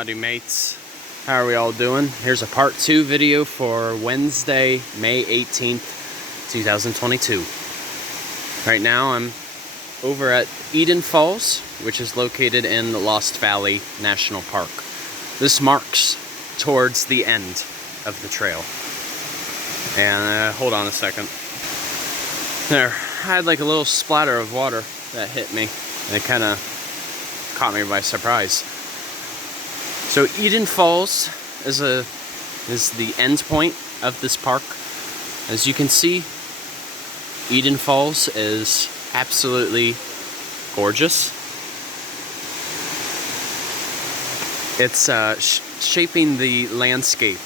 Howdy mates, how are we all doing? Here's a part 2 video for Wednesday, May 18th, 2022. Right now I'm over at Eden Falls, which is located in the Lost Valley National Park. This marks towards the end of the trail. And hold on a second. There, I had like a little splatter of water that hit me. And it kind of caught me by surprise. So Eden Falls is the end point of this park. As you can see, Eden Falls is absolutely gorgeous. It's shaping the landscape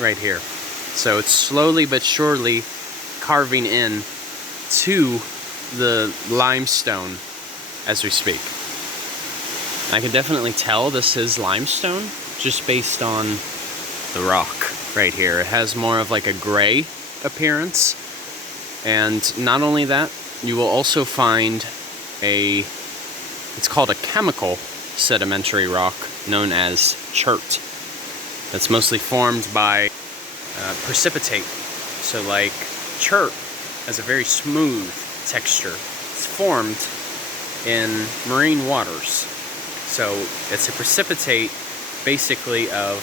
right here. So it's slowly but surely carving in to the limestone as we speak. I can definitely tell this is limestone just based on the rock right here. It has more of like a gray appearance. And not only that, you will also find it's called a chemical sedimentary rock known as chert. That's mostly formed by precipitate. So like chert has a very smooth texture. It's formed in marine waters. So it's a precipitate basically of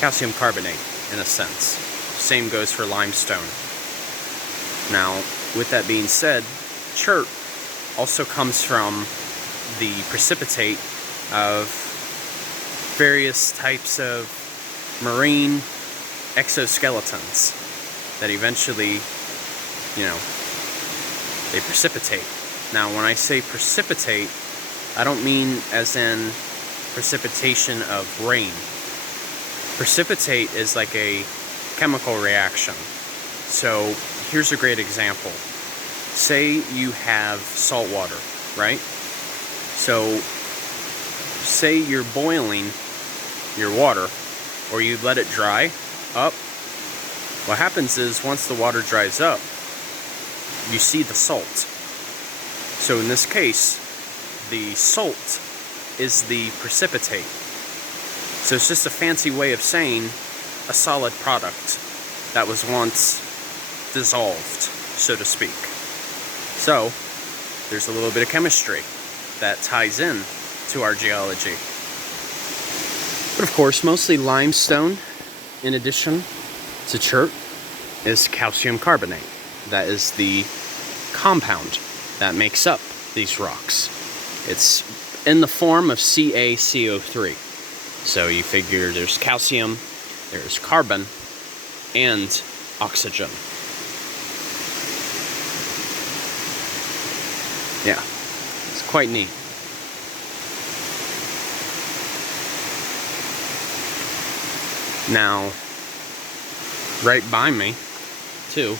calcium carbonate in a sense. Same goes for limestone. Now, with that being said, chert also comes from the precipitate of various types of marine exoskeletons that eventually, they precipitate. Now, when I say precipitate, I don't mean as in precipitation of rain. Precipitate is like a chemical reaction. So here's a great example. Say you have salt water, right? So say you're boiling your water or you let it dry up. What happens is once the water dries up, you see the salt. So in this case, the salt is the precipitate. So it's just a fancy way of saying a solid product that was once dissolved, so to speak. So there's a little bit of chemistry that ties in to our geology. But of course, mostly limestone, in addition to chert, is calcium carbonate. That is the compound that makes up these rocks. It's in the form of CaCO3. So you figure there's calcium, there's carbon, and oxygen. Yeah, it's quite neat. Now, right by me, too,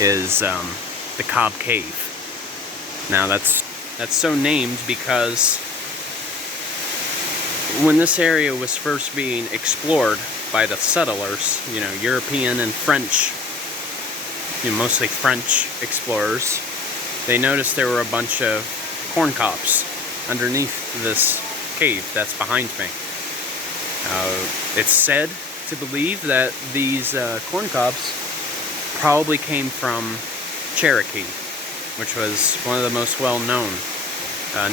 is the Cob Cave. Now that's so named because when this area was first being explored by the settlers, European and French, mostly French explorers, they noticed there were a bunch of corn cobs underneath this cave that's behind me. It's said to believe that these corn cobs probably came from Cherokee, which was one of the most well-known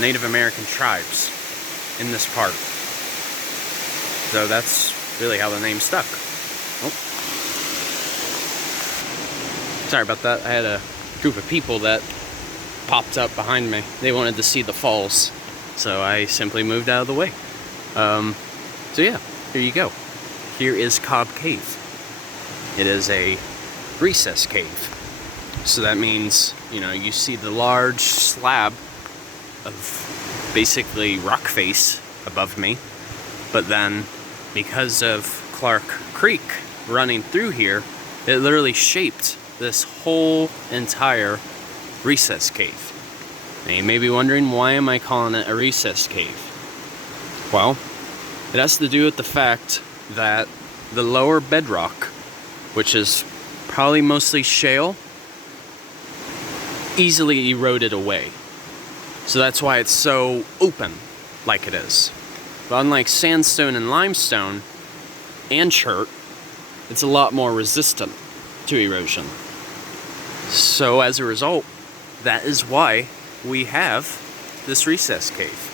Native American tribes in this park. So that's really how the name stuck. Oh. Sorry about that. I had a group of people that popped up behind me. They wanted to see the falls, so I simply moved out of the way. So yeah, here you go. Here is Cob Cave. It is a recess cave. So that means, you see the large slab of basically rock face above me. But then, because of Clark Creek running through here, it literally shaped this whole entire recess cave. Now you may be wondering, why am I calling it a recess cave? Well, it has to do with the fact that the lower bedrock, which is probably mostly shale, easily eroded away. So that's why it's so open like it is. But unlike sandstone and limestone and chert, it's a lot more resistant to erosion. So as a result, that is why we have this recess cave.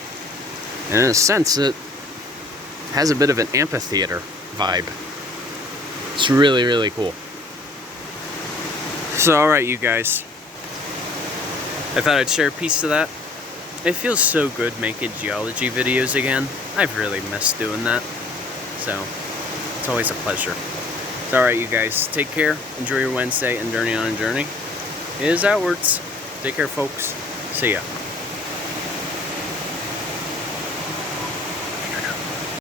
And in a sense, it has a bit of an amphitheater vibe. It's really, really cool. So alright, you guys. I thought I'd share a piece of that. It feels so good making geology videos again. I've really missed doing that. So, it's always a pleasure. It's alright, you guys. Take care. Enjoy your Wednesday and journey on a journey. It is outwards. Take care, folks. See ya.